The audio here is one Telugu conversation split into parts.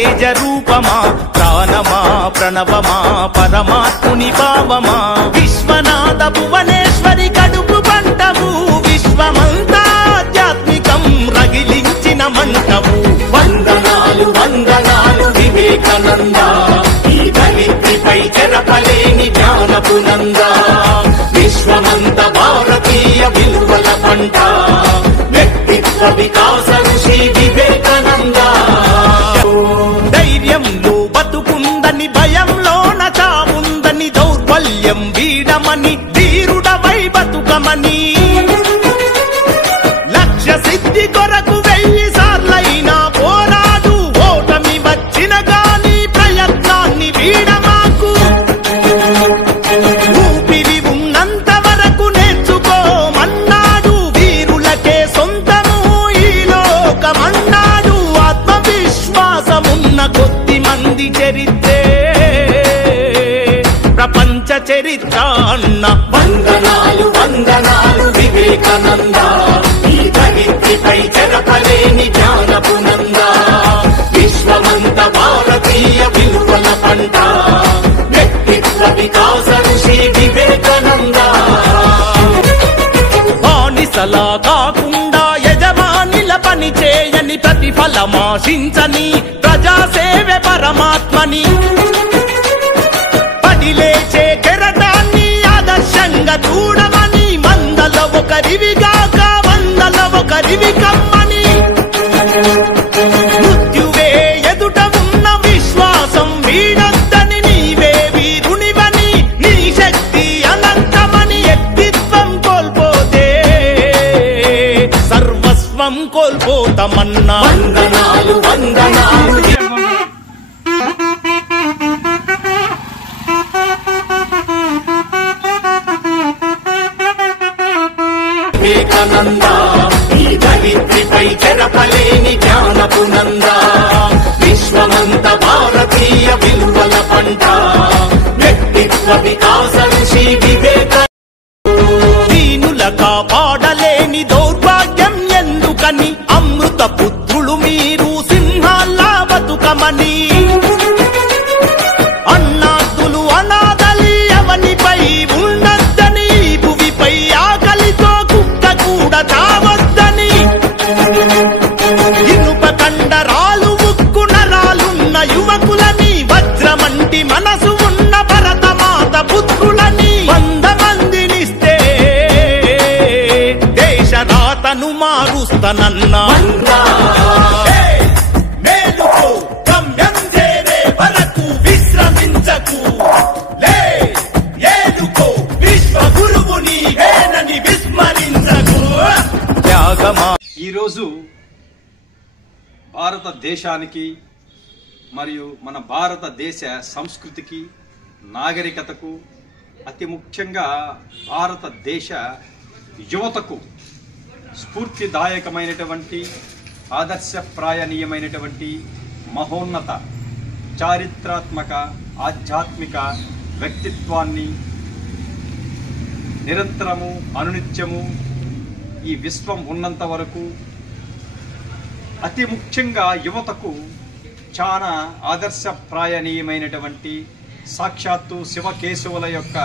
తేజ రూపమా ప్రాణమా ప్రణవమా పరమాత్ముని భావమా విశ్వనాథ భువనేశ్వరి కడుపు పంటము విశ్వమంతా ఆధ్యాత్మికం రగిలించిన మంటము వందనాలు వందనాలు వివేకానంద ఈ దళితుపై చెరపలేని జ్ఞానపు నంద విశ్వమంత భారతీయ విలువల పంట వ్యక్తిత్వ వికాస ఋషి వివేకానంద ధైర్యంలో బతుకుందని భయంలోన చావుందని దౌర్బల్యం వీడమని ధీరుడవై బతుకమని లక్ష్య సిద్ధి కొరకు 1000 సార్లైనా పోరాడు ఓటమి వచ్చిన గాని ప్రయత్నాన్ని వీడమాకు ఊపిరి ఉన్నంత వరకు నేర్చుకోమన్నాడు వీరులకే సొంతము ఈ లోకమన్నాడు ఆత్మవిశ్వాసమున్న కొద్ది మంది చరిత్రే ప్రపంచ చరిత్ర అన్న వందనాలు వందనాలు వివేకానంద ఈ దళితుపై చెరపలేని జ్ఞానపు నంద విశ్వమంత భారతీయ విలువల పంట వ్యక్తిత్వ వికాస ఋషి వివేకానంద బానిసలా కాకుండా యజమానిల పని చేయని ప్రతిఫలమాశించని ప్రజాసేవే పరమాత్మని పడిలేచే కెరటాన్ని ఆదర్శంగా చూడమని మందల ఒకరివిగాక వందల ఒకరివి కమ్మని మృత్యువే ఎదుట ఉన్న విశ్వాసం వీడొద్దని నీవే వీరునివని నీ శక్తి అనంతమని వ్యక్తిత్వం కోల్పోతే సర్వస్వం కోల్పోతామన్నా వందనాలు వందనాలు వివేకానంద ఈ దళితుపై చెరపలేని జ్ఞానపు నంద విశ్వమంత భారతీయ విలువల పంట వ్యక్తిత్వ వికాస ఋషి దీనుల కాపాడలేని దౌర్భాగ్యం ఎందుకని అమృత పుత్రులు మీరు సింహాల్లా బతుకమని అన్నాదులు అనాథలి అవనిపై ఉండద్దని భువిపై ఆకలితో కుక్క కూడా చావద్దని ఇనుప కండరాలు ఉక్కు నరాలున్న యువకులని వజ్రమంటి మనసు ఉన్న భరతమాత పుత్రులని 100 మందినిస్తే దేశ రాతను మారుస్తానన్నా మేలుకో గమ్యం చేరే వరకు విశ్రమించకు లే ఏలుకో విశ్వ గురువు నీవేనని విస్మరించకు త్యాగమా. ఈరోజు భారతదేశానికి మరియు మన భారతదేశ సంస్కృతికి నాగరికతకు అతి ముఖ్యంగా భారతదేశ యువతకు స్ఫూర్తిదాయకమైనటువంటి ఆదర్శప్రాయణీయమైనటువంటి మహోన్నత చారిత్రాత్మక ఆధ్యాత్మిక వ్యక్తిత్వాన్ని నిరంతరము అనునిత్యము ఈ విశ్వం ఉన్నంత వరకు అతి ముఖ్యంగా యువతకు చాలా ఆదర్శప్రాయణీయమైనటువంటి సాక్షాత్తు శివకేశవుల యొక్క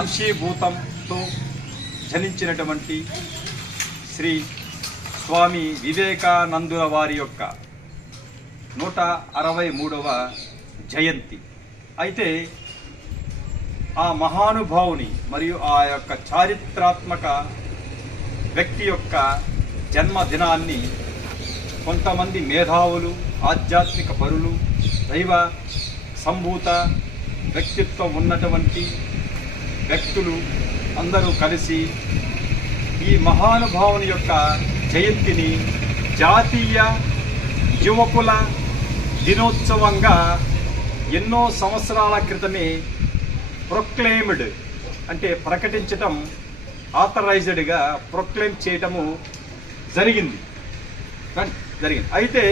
అంశీభూతంతో జనించినటువంటి శ్రీ స్వామి వివేకానందుల వారి యొక్క 163వ జయంతి. అయితే ఆ మహానుభావుని మరియు ఆ యొక్క చారిత్రాత్మక వ్యక్తి యొక్క జన్మదినాన్ని కొంతమంది మేధావులు, ఆధ్యాత్మిక పరులు, దైవ సంభూత వ్యక్తిత్వం ఉన్నటువంటి వ్యక్తులు అందరూ కలిసి ఈ మహానుభావుని యొక్క జయంతిని జాతీయ యువకుల దినోత్సవంగా ఎన్నో సంవత్సరాల క్రితమే ప్రొక్లెయిమ్డ్ అంటే ప్రకటించటం, ఆథరైజ్డ్గా ప్రొక్లెయిమ్ చేయటము జరిగింది. అయితే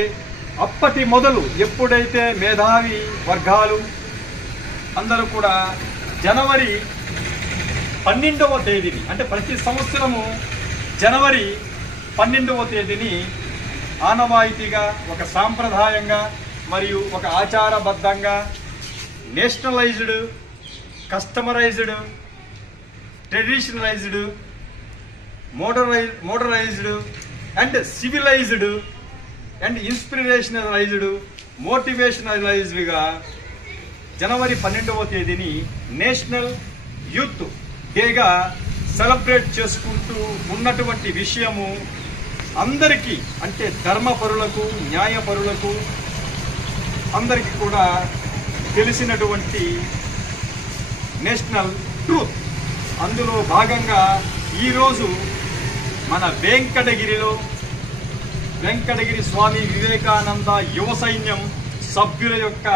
అప్పటి మొదలు ఎప్పుడైతే మేధావి వర్గాలు అందరూ కూడా జనవరి 12వ తేదీని అంటే ప్రతి సంవత్సరము జనవరి 12వ తేదీని ఆనవాయితీగా ఒక సాంప్రదాయంగా మరియు ఒక ఆచారబద్ధంగా నేషనలైజ్డ్, కస్టమరైజ్డ్, ట్రెడిషనలైజ్డ్, మోడరైజ్డ్ అండ్ సివిలైజ్డ్ అండ్ ఇన్స్పిరేషనలైజ్డ్, మోటివేషనలైజ్డ్గా జనవరి 12వ తేదీని నేషనల్ యూత్ డేగా సెలబ్రేట్ చేసుకుంటూ ఉన్నటువంటి విషయము అందరికీ, అంటే ధర్మపరులకు, న్యాయపరులకు అందరికీ కూడా తెలిసినటువంటి నేషనల్ ట్రూత్. అందులో భాగంగా ఈరోజు మన వెంకటగిరి స్వామి వివేకానంద యువ సైన్యం సభ్యుల యొక్క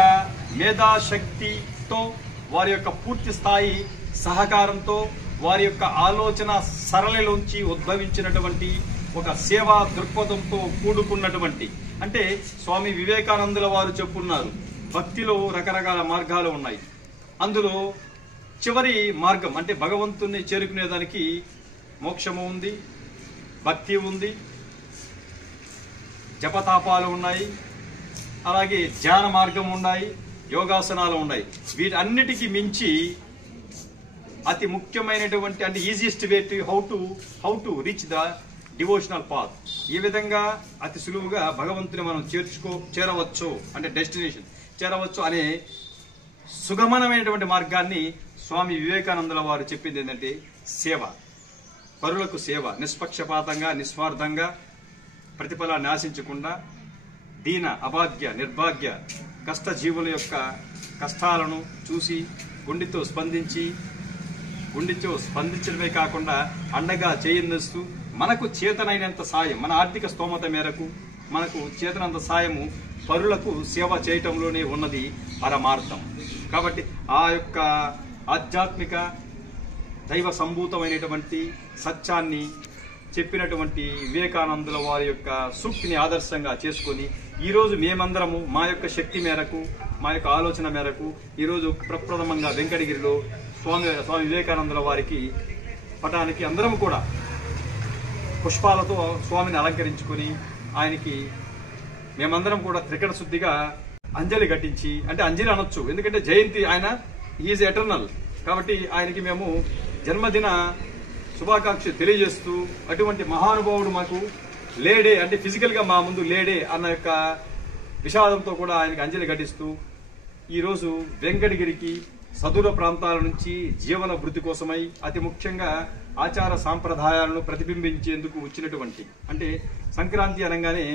మేధాశక్తితో, వారి యొక్క పూర్తి స్థాయి సహకారంతో, వారి యొక్క ఆలోచన సరళిలోంచి ఉద్భవించినటువంటి ఒక సేవా దృక్పథంతో కూడుకున్నటువంటి, అంటే స్వామి వివేకానందుల వారు చెప్పున్నారు, భక్తిలో రకరకాల మార్గాలు ఉన్నాయి. అందులో చివరి మార్గం అంటే భగవంతుణ్ణి చేరుకునేదానికి మోక్షము ఉంది, భక్తి ఉంది, జపతాపాలు ఉన్నాయి, అలాగే ధ్యాన మార్గం ఉన్నాయి, యోగాసనాలు ఉన్నాయి. వీటన్నిటికీ మించి అతి ముఖ్యమైనటువంటి, అంటే easiest way to how to reach the devotional path, ఈ విధంగా అతి సులువుగా భగవంతుని మనం చేరవచ్చు, అంటే డెస్టినేషన్ చేరవచ్చు అనే సుగమనమైనటువంటి మార్గాన్ని స్వామి వివేకానందుల వారు చెప్పింది ఏంటంటే సేవ, పరులకు సేవ, నిష్పక్షపాతంగా, నిస్వార్థంగా, ప్రతిఫలాన్ని ఆశించకుండా, దీన అభాగ్య నిర్భాగ్య కష్టజీవుల యొక్క కష్టాలను చూసి గుండెతో స్పందించడమే కాకుండా అండగా చేయందిస్తూ మనకు చేతనైనంత సాయం, మన ఆర్థిక స్తోమత మేరకు మనకు చేతనంత సాయము పరులకు సేవ చేయటంలోనే ఉన్నది పరమార్థం. కాబట్టి ఆ యొక్క ఆధ్యాత్మిక దైవ సంభూతమైనటువంటి సత్యాన్ని చెప్పినటువంటి వివేకానందుల వారి యొక్క సూక్తిని ఆదర్శంగా చేసుకొని ఈరోజు మేమందరము మా యొక్క శక్తి మేరకు, మా యొక్క ఆలోచన మేరకు ఈరోజు ప్రప్రథమంగా వెంకటగిరిలో స్వామి వివేకానందుల వారికి పటానికి అందరం కూడా పుష్పాలతో స్వామిని అలంకరించుకొని ఆయనకి మేమందరం కూడా త్రికట శుద్ధిగా అంజలి ఘటించి, అంటే అంజలి అనొచ్చు ఎందుకంటే జయంతి, ఆయన ఈజ్ ఎటర్నల్ కాబట్టి ఆయనకి మేము జన్మదిన శుభాకాంక్ష తెలియజేస్తూ, అటువంటి మహానుభావుడు మాకు లేడే, అంటే ఫిజికల్ గా మా ముందు లేడే అన్న యొక్క విషాదంతో కూడా ఆయనకి అంజలి ఘటిస్తూ ఈరోజు వెంకటగిరికి సదూర ప్రాంతాల నుంచి జీవన వృద్ధి కోసమై అతి ముఖ్యంగా ఆచార సాంప్రదాయాలను ప్రతిబింబించేందుకు వచ్చినటువంటి, అంటే సంక్రాంతి అనగానే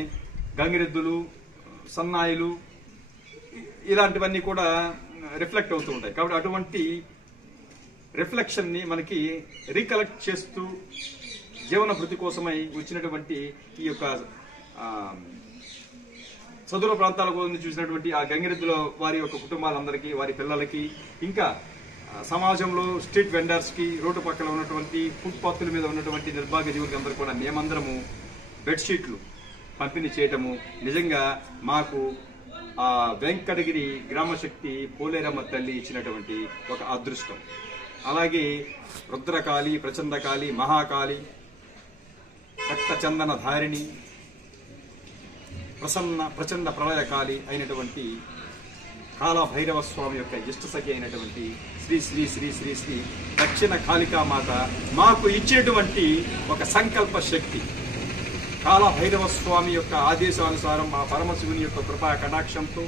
గంగిరెద్దులు, సన్నాయిలు ఇలాంటివన్నీ కూడా రిఫ్లెక్ట్ అవుతూ ఉంటాయి. కాబట్టి అటువంటి రిఫ్లెక్షన్ ని మనకి రీకలెక్ట్ చేస్తూ జీవన వృద్ధి కోసమై వచ్చినటువంటి ఈ యొక్క సదూర ప్రాంతాల కోసం చూసినటువంటి ఆ గంగిరెద్దుల వారి యొక్క కుటుంబాలందరికీ, వారి పిల్లలకి, ఇంకా సమాజంలో స్ట్రీట్ వెండర్స్ కి, రోడ్డు పక్కన ఉన్నటువంటి ఫుట్పాత్ల మీద ఉన్నటువంటి నిర్భాగ్య జీవులకి అందరూ కూడా మేమందరము బెడ్షీట్లు పంపిణీ చేయటము నిజంగా మాకు ఆ వెంకటగిరి గ్రామశక్తి పోలేరమ్మ తల్లి ఇచ్చినటువంటి ఒక అదృష్టం. అలాగే రుద్రకాళి, ప్రచండకాళి, మహాకాళి, రక్తచందన ధారిణి, ప్రచండ ప్రళయకాళి అయినటువంటి కాళభైరవ స్వామి యొక్క ఇష్టసఖి అయినటువంటి శ్రీ శ్రీ శ్రీ శ్రీ శ్రీ దక్షిణ కాళికామాత మాకు ఇచ్చేటువంటి ఒక సంకల్ప శక్తి. కాళభైరవ స్వామి యొక్క ఆదేశానుసారం, ఆ పరమశివుని యొక్క కృపా కటాక్షంతో,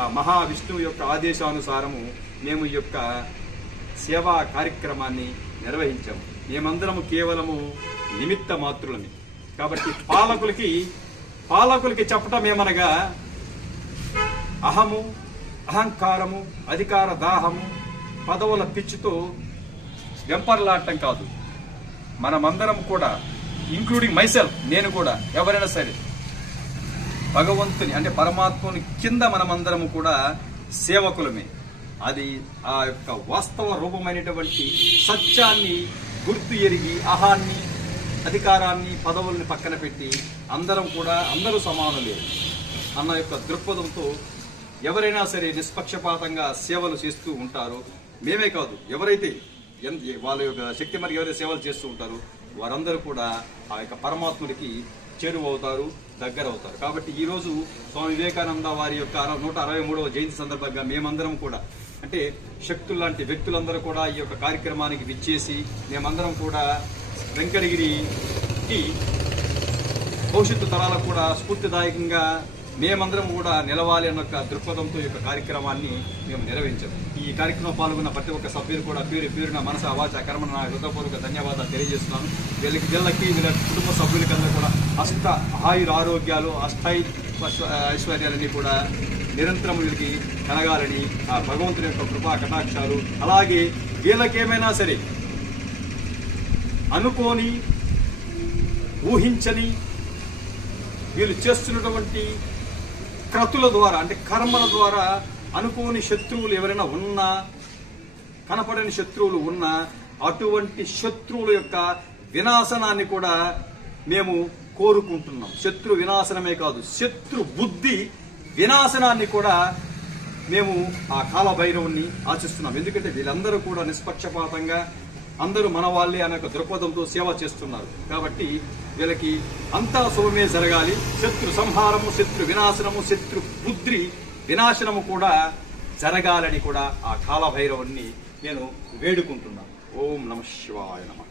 ఆ మహావిష్ణువు యొక్క ఆదేశానుసారము మేము ఈ యొక్క సేవా కార్యక్రమాన్ని నిర్వహించాము. మేమందరము కేవలము నిమిత్త మాత్రులమే. కాబట్టి పాలకులకి చెప్పటం ఏమనగా అహము, అహంకారము, అధికార దాహము, పదవుల పిచ్చితో వెంపర్లాడటం కాదు. మనమందరం కూడా, ఇంక్లూడింగ్ మైసెల్ఫ్, నేను కూడా, ఎవరైనా సరే భగవంతుని అంటే పరమాత్మని కింద మనమందరము కూడా సేవకులమే. అది ఆ యొక్క వాస్తవ రూపమైనటువంటి సత్యాన్ని గుర్తు ఎరిగి అహాన్ని, అధికారాన్ని, పదవుల్ని పక్కన పెట్టి అందరూ సమానులే అన్న యొక్క దృక్పథంతో ఎవరైనా సరే నిష్పక్షపాతంగా సేవలు చేస్తూ ఉంటారో, మేమే కాదు ఎవరైతే వాళ్ళ యొక్క శక్తి మరి ఎవరైతే సేవలు చేస్తూ ఉంటారో వారందరూ కూడా ఆ యొక్క పరమాత్ముడికి చేరువవుతారు. దగ్గరవుతారు. కాబట్టి ఈ రోజు స్వామి వివేకానంద వారి యొక్క 163వ జయంతి సందర్భంగా మేమందరం కూడా, అంటే శక్తులు లాంటి వ్యక్తులందరూ కూడా ఈ యొక్క కార్యక్రమానికి విచ్చేసి మేమందరం కూడా వెంకటగిరికి భవిష్యత్తు తరాలకు కూడా స్ఫూర్తిదాయకంగా మేమందరం కూడా నిలవాలి అన్న ఒక దృక్పథంతో ఈ యొక్క కార్యక్రమాన్ని మేము నిర్వహించాం. ఈ కార్యక్రమంలో పాల్గొన్న ప్రతి ఒక్క సభ్యులు కూడా పేరున మనస వాచ కర్మణ నా హృదయపూర్వక ధన్యవాదాలు తెలియజేస్తున్నాను. వీళ్ళకి వీళ్ళ కుటుంబ సభ్యులకందరూ కూడా ఆయురారోగ్యాలు ఐశ్వర్యాలన్నీ కూడా నిరంతరం వీళ్ళకి కలగాలని ఆ భగవంతుని యొక్క కృపా కటాక్షాలు, అలాగే వీళ్ళకేమైనా సరే అనుకోని ఊహించని వీళ్ళు చేస్తున్నటువంటి క్రతుల ద్వారా, అంటే కర్మల ద్వారా అనుకోని శత్రువులు ఎవరైనా ఉన్నా, కనపడని శత్రువులు ఉన్నా, అటువంటి శత్రువుల యొక్క వినాశనాన్ని కూడా మేము కోరుకుంటున్నాం. శత్రు వినాశనమే కాదు, శత్రు బుద్ధి వినాశనాన్ని కూడా మేము ఆ కాలభైరవుని ఆశిస్తున్నాం. ఎందుకంటే వీళ్ళందరూ కూడా నిష్పక్షపాతంగా అందరూ మన వాళ్ళే అనే దృక్పథంతో సేవ చేస్తున్నారు. కాబట్టి వీళ్ళకి అంతా శుభమే జరగాలి. శత్రు సంహారము, శత్రు వినాశనము, శత్రు బుద్ధి వినాశనము కూడా జరగాలని కూడా ఆ కాలభైరవుని నేను వేడుకుంటున్నాను. ఓం నమః శివాయ నమః.